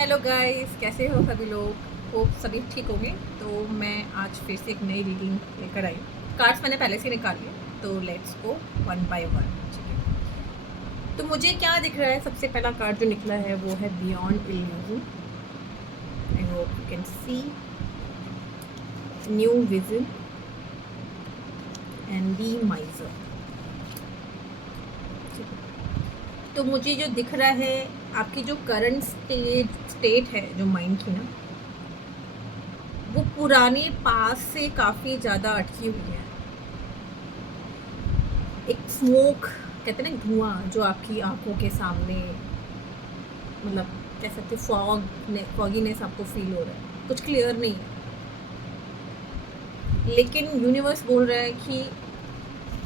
Hello guys, कैसे हो सभी लोग। होप सभी ठीक होंगे। तो मैं आज फिर से एक नई रीडिंग लेकर आई। कार्ड्स मैंने पहले से निकाल लिए, तो let's go one by one. ठीक है, तो मुझे क्या दिख रहा है। सबसे पहला कार्ड जो निकला है वो है beyond illusion. I hope you can C new vision and the माइजर। तो मुझे जो दिख रहा है, आपकी जो करंट स्टेट है जो माइंड की ना, वो पुराने पास से काफ़ी ज़्यादा अटकी हुई है। एक स्मोक कहते हैं ना, धुआं जो आपकी आंखों के सामने, मतलब कह सकते फॉगीनेस आपको फील हो रहा है, कुछ क्लियर नहीं है। लेकिन यूनिवर्स बोल रहा है कि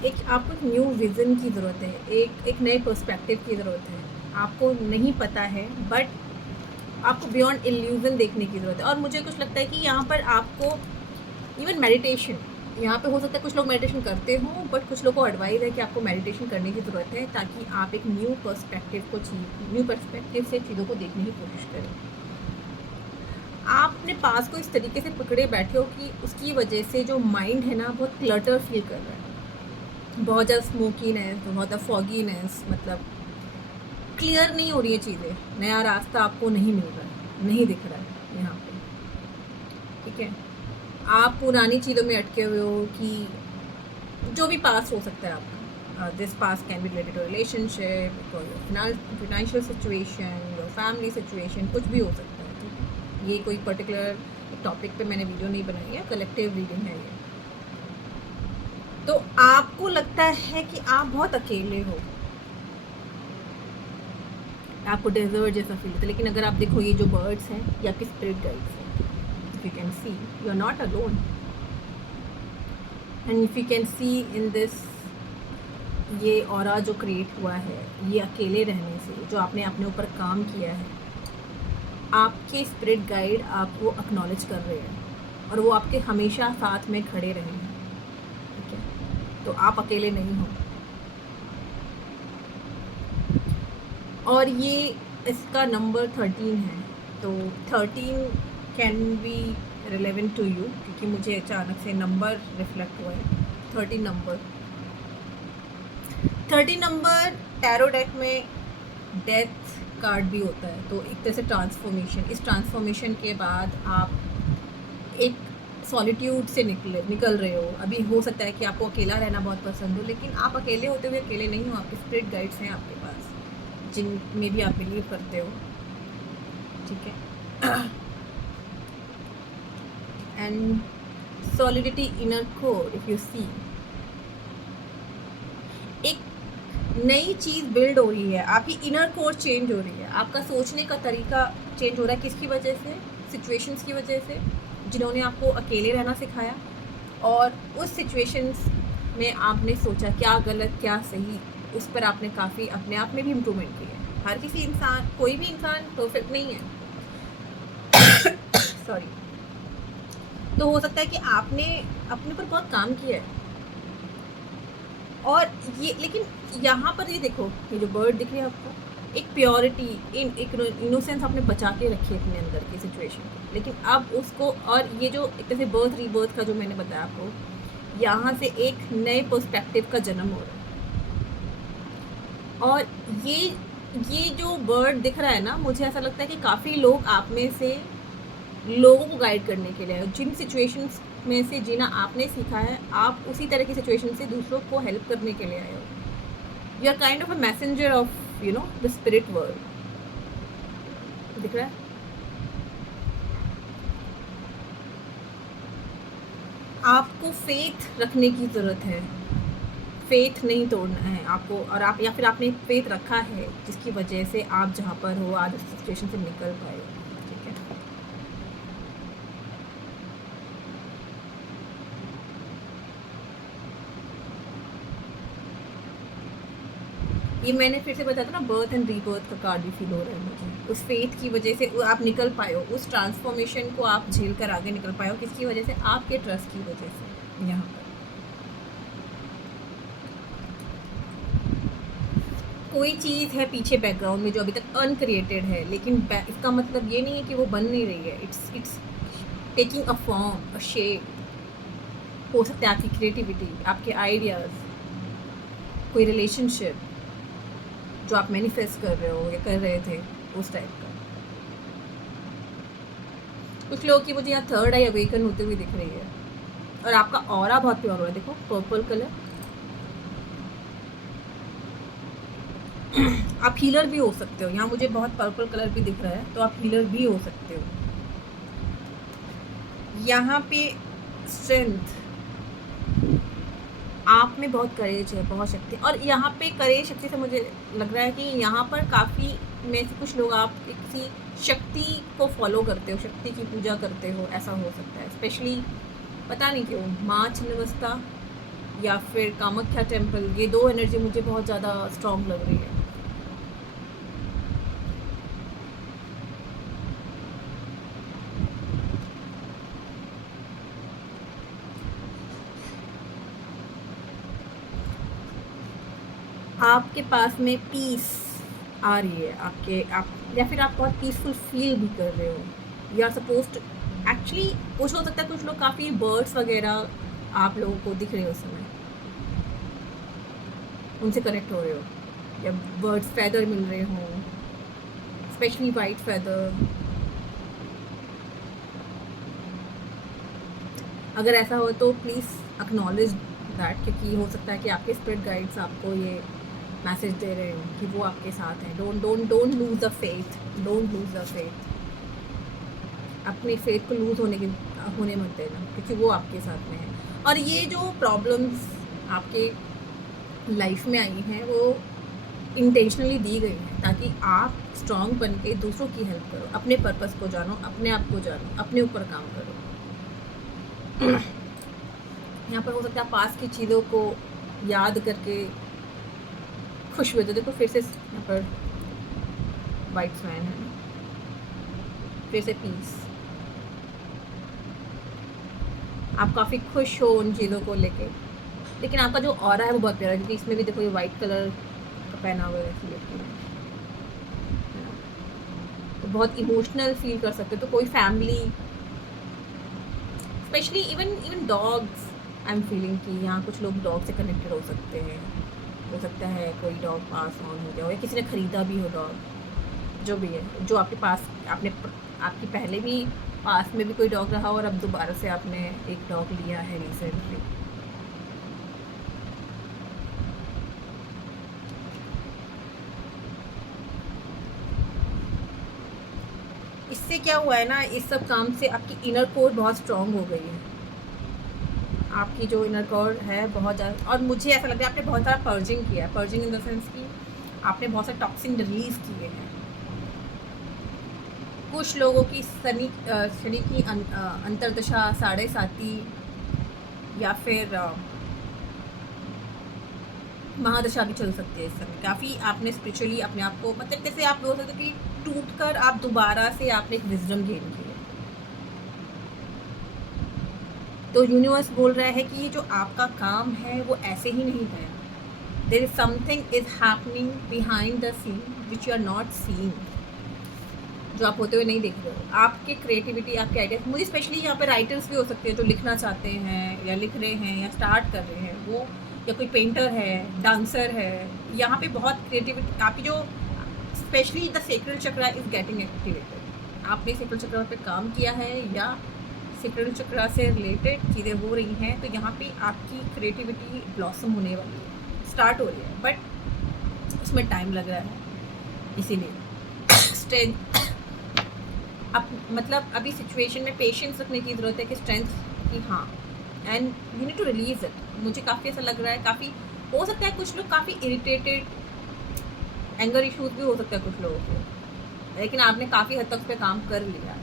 एक आपको एक न्यू विज़न की ज़रूरत है, एक नए पर्सपेक्टिव की ज़रूरत है। आपको नहीं पता है, बट आपको बियॉन्ड इल्यूज़न देखने की ज़रूरत है। और मुझे कुछ लगता है कि यहाँ पर आपको इवन मेडिटेशन, यहाँ पे हो सकता है कुछ लोग मेडिटेशन करते हों, बट कुछ लोगों को एडवाइस है कि आपको मेडिटेशन करने की ज़रूरत है, ताकि आप एक न्यू पर्सपेक्टिव से चीज़ों को देखने की कोशिश करें। आप अपने पास को इस तरीके से पकड़े बैठे हो कि उसकी वजह से जो माइंड है ना, बहुत क्लटर फील कर रहा है। बहुत ज़्यादा स्मोकीनेस, बहुत ज़्यादा फॉगीनेस, मतलब क्लियर नहीं हो रही है चीज़ें। नया रास्ता आपको नहीं मिल रहा है, नहीं दिख रहा है यहाँ पे। ठीक है, आप पुरानी चीज़ों में अटके हुए हो कि जो भी पास हो सकता है आपका। This pass can be related to relationship, financial situation, your family situation, कुछ भी हो सकता है। ठीक है, ये कोई पर्टिकुलर टॉपिक पे मैंने वीडियो नहीं बनाई है, कलेक्टिव रीडिंग है ये। तो आपको लगता है कि आप बहुत अकेले हो, आपको डेजर्ट जैसा फील होता है। लेकिन अगर आप देखो, ये जो बर्ड्स हैं ये आपके स्पिरिट गाइड्स हैं। If you can see, you are not alone. And if you can see in this, ये ऑरा जो क्रिएट हुआ है, ये अकेले रहने से, जो आपने अपने ऊपर काम किया है, आपके स्पिरिट गाइड आपको एक्नॉलेज कर रहे हैं और वो आपके हमेशा साथ में खड़े रहे हैं। ठीक है, तो आप अकेले नहीं हो। और ये इसका नंबर 13 है, तो 13 can be relevant to you, क्योंकि मुझे अचानक से नंबर रिफ्लेक्ट हुआ है 13 नंबर टैरो डेक में डेथ कार्ड भी होता है। तो एक तरह से ट्रांसफॉर्मेशन, इस ट्रांसफॉर्मेशन के बाद आप एक सॉलिट्यूड से निकल रहे हो। अभी हो सकता है कि आपको अकेला रहना बहुत पसंद हो, लेकिन आप अकेले होते हुए अकेले नहीं हो। आपके स्पिरिट गाइड्स हैं आपके पास, जिनमें भी आप बिलीव करते हो। ठीक है, and solidity inner core, if you see, एक नई चीज़ बिल्ड हो रही है। आपकी इनर कोर चेंज हो रही है, आपका सोचने का तरीका चेंज हो रहा है। किसकी वजह से? सिचुएशंस की वजह से, जिन्होंने आपको अकेले रहना सिखाया। और उस सिचुएशंस में आपने सोचा क्या गलत क्या सही, उस पर आपने काफ़ी अपने आप में भी इम्प्रूवमेंट की है। हर किसी इंसान, कोई भी इंसान परफेक्ट नहीं है। सॉरी। तो हो सकता है कि आपने अपने पर बहुत काम किया है। और ये, लेकिन यहाँ पर ये देखो, ये जो बर्ड दिख रही है आपको, एक प्योरिटी, एक इनोसेंस आपने बचा के रखी है अपने अंदर की सिचुएशन को। लेकिन अब उसको, और ये जो एक तरह से बर्थ रीबर्थ का जो मैंने बताया आपको, यहाँ से एक नए पर्सपेक्टिव का जन्म हो रहा है। और ये जो बर्ड दिख रहा है ना, मुझे ऐसा लगता है कि काफ़ी लोग आप में से लोगों को गाइड करने के लिए, जिन सिचुएशंस में से जीना आपने सीखा है, आप उसी तरह की सिचुएशन से दूसरों को हेल्प करने के लिए आए हो। You are kind of a messenger of the spirit world. दिख रहा है? आपको फेथ रखने की ज़रूरत है, फेथ नहीं तोड़ना है आपको। और आप, या फिर आपने फेथ रखा है, जिसकी वजह से आप जहाँ पर हो आज उस सिचुएशन से निकल पाए हो। ठीक है, ये मैंने फिर से बताया था ना, बर्थ एंड रीबर्थ का कार्ड भी फील हो रहा है मुझे। उस फेथ की वजह से आप निकल पाए हो, उस ट्रांसफॉर्मेशन को आप झेल कर आगे निकल पाए हो। किसकी वजह से? आपके ट्रस्ट की वजह से। यहाँ पर कोई चीज़ है पीछे बैकग्राउंड में जो अभी तक अनक्रिएटेड है, लेकिन इसका मतलब ये नहीं है कि वो बन नहीं रही है। It's taking a form, a shape. हो सकता है आपकी क्रिएटिविटी, आपके आइडियाज़, कोई रिलेशनशिप जो आप मैनिफेस्ट कर रहे हो या कर रहे थे, उस टाइप का। कुछ लोगों की मुझे यहाँ थर्ड आई अवेकन होते हुए दिख रही है, और आपका ऑरा बहुत प्योर हो रहा है। देखो पर्पल कलर। आप हीलर भी हो सकते हो। यहाँ मुझे बहुत पर्पल कलर भी दिख रहा है, तो आप हीलर भी हो सकते हो। यहाँ पे स्ट्रेंथ, आप में बहुत करेज है, बहुत शक्ति। और यहाँ पे करेज शक्ति से मुझे लग रहा है कि यहाँ पर काफ़ी में से कुछ लोग आप किसी शक्ति को फॉलो करते हो, शक्ति की पूजा करते हो, ऐसा हो सकता है। स्पेशली पता नहीं क्यों माँ छिन्नमस्ता या फिर कामाख्या टेम्पल, ये दो एनर्जी मुझे बहुत ज़्यादा स्ट्रॉन्ग लग रही है। आपके पास में पीस आ रही है, आप या फिर आप बहुत पीसफुल फील भी कर रहे हो। You are suppose to actually, कुछ हो सकता है कुछ लोग काफ़ी बर्ड्स वगैरह आप लोगों को दिख रहे हो उस समय, उनसे कनेक्ट हो रहे हो, या बर्ड्स फैदर मिल रहे हो, स्पेशली वाइट फैदर। अगर ऐसा हो तो प्लीज़ एक्नॉलेज दैट, क्योंकि हो सकता है कि आपके स्पिरिट गाइड्स आपको ये मैसेज दे रहे हो कि वो आपके साथ हैं। Don't lose the faith, don't lose the faith. अपने फेथ को लूज होने मत देना, क्योंकि वो आपके साथ में है। और ये जो प्रॉब्लम्स आपके लाइफ में आई हैं, वो इंटेंशनली दी गई हैं ताकि आप स्ट्रॉन्ग बन के दूसरों की हेल्प करो, अपने पर्पस को जानो, अपने आप को जानो, अपने ऊपर काम करो। यहाँ पर हो सकता है पास की चीज़ों को याद करके खुश हुए। तो देखो फिर से यहाँ पर वाइट स्वैन है, फिर से पीस। आप काफ़ी खुश हो उन चीज़ों को लेके, लेकिन आपका जो ऑरा है वो बहुत प्यारा है, क्योंकि इसमें भी देखो ये वाइट कलर का पहना हुआ है, तो बहुत इमोशनल फील कर सकते हो। तो कोई family, specially even dogs, I am feeling कि यहाँ कुछ लोग डॉग से कनेक्टेड हो सकते हैं। हो सकता है कोई डॉग पास ऑन हो गया हो, या किसी ने ख़रीदा भी हो डॉग, जो भी है, जो आपके पास आपकी पहले भी पास में भी कोई डॉग रहा और अब दोबारा से आपने एक डॉग लिया है रिसेंटली। इससे क्या हुआ है ना, इस सब काम से आपकी इनर कोर बहुत स्ट्रांग हो गई है। आपकी जो इनर कोर है बहुत ज़्यादा, और मुझे ऐसा लगता है आपने बहुत सारा पर्जिंग किया है। पर्जिंग इन द सेंस कि आपने बहुत सारे टॉक्सिन रिलीज़ किए हैं। कुछ लोगों की शनि की अंतर्दशा 7.5 या फिर महादशा भी चल सकती है इस समय। काफ़ी आपने स्पिरिचुअली अपने आप को, मतलब जैसे आप बोल सकते हो कि टूट कर आप दोबारा से आपने एक विजडम गेन की है। तो यूनिवर्स बोल रहा है कि ये जो आपका काम है वो ऐसे ही नहीं है। There is something is happening behind the scene which you are not seeing, जो आप होते हुए नहीं देख रहे हो। आपके क्रिएटिविटी, आपके आइडियाज, मुझे स्पेशली यहाँ पे राइटर्स भी हो सकते हैं जो लिखना चाहते हैं या लिख रहे हैं या स्टार्ट कर रहे हैं, वो, या कोई पेंटर है, डांसर है। यहाँ पे बहुत क्रिएटिविटी, आपकी जो specially the sacral chakra is getting activated. आपने सेक्रल चक्रा पे काम किया है या सेक्रल चक्रा से रिलेटेड चीज़ें हो रही हैं, तो यहाँ पे आपकी क्रिएटिविटी ब्लॉसम होने वाली है, स्टार्ट हो रही है, बट उसमें टाइम लग रहा है। इसीलिए स्ट्रेंथ, अब मतलब अभी सिचुएशन में पेशेंस रखने की ज़रूरत है, कि स्ट्रेंथ की, हाँ, and you need to release it. मुझे काफ़ी ऐसा लग रहा है, काफ़ी हो सकता है कुछ लोग काफ़ी इरिटेटेड, एंगर इश्यूज भी हो सकता है कुछ लोगों को, लेकिन आपने काफ़ी हद तक उस पर काम कर लिया।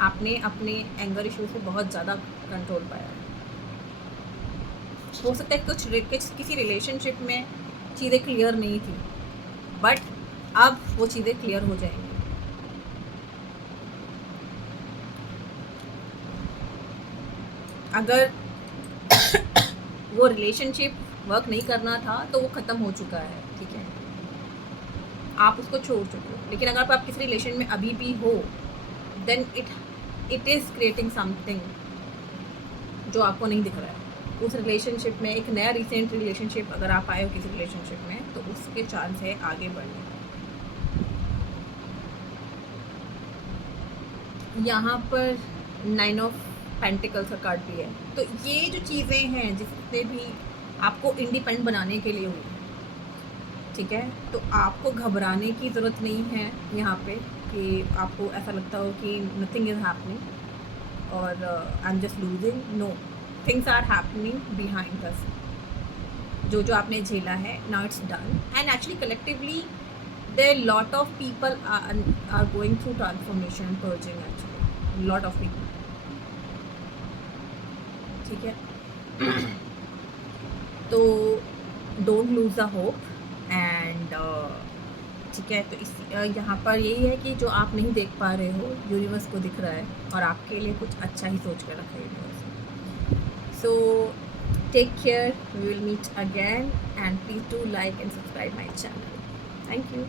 आपने अपने एंगर इश्यूज पे बहुत ज़्यादा कंट्रोल पाया। हो सकता है कुछ किसी रिलेशनशिप में चीज़ें क्लियर नहीं थी, बट अब वो चीज़ें क्लियर हो जाएंगी। अगर वो रिलेशनशिप वर्क नहीं करना था तो वो ख़त्म हो चुका है, ठीक है। आप उसको छोड़ चुके हो। लेकिन अगर आप किसी रिलेशन में अभी भी हो, then it is creating something जो आपको नहीं दिख रहा है। उस रिलेशनशिप में एक नया रिसेंट रिलेशनशिप अगर आप आए हो किसी रिलेशनशिप में, तो उसके चांस है आगे बढ़ने। यहाँ पर 9 ऑफ पेंटिकल्स का कार्ड भी है। तो ये जो चीज़ें हैं जिससे भी आपको इंडिपेंडेंट बनाने के लिए हुई है, ठीक है, तो आपको घबराने की ज़रूरत नहीं है यहाँ पे कि आपको ऐसा लगता हो कि नथिंग इज़ हैपनिंग और I am just losing. No, things are happening behind us. जो आपने झेला है, now it's done. And actually collectively there lot of people are going through transformation and purging, actually lot of people, ठीक है। तो don't lose the hope and ठीक है। तो इस यहाँ पर यही है कि जो आप नहीं देख पा रहे हो, यूनिवर्स को दिख रहा है और आपके लिए कुछ अच्छा ही सोच कर रखा है universe. So take care, we will meet again and please do like and subscribe my channel. Thank you.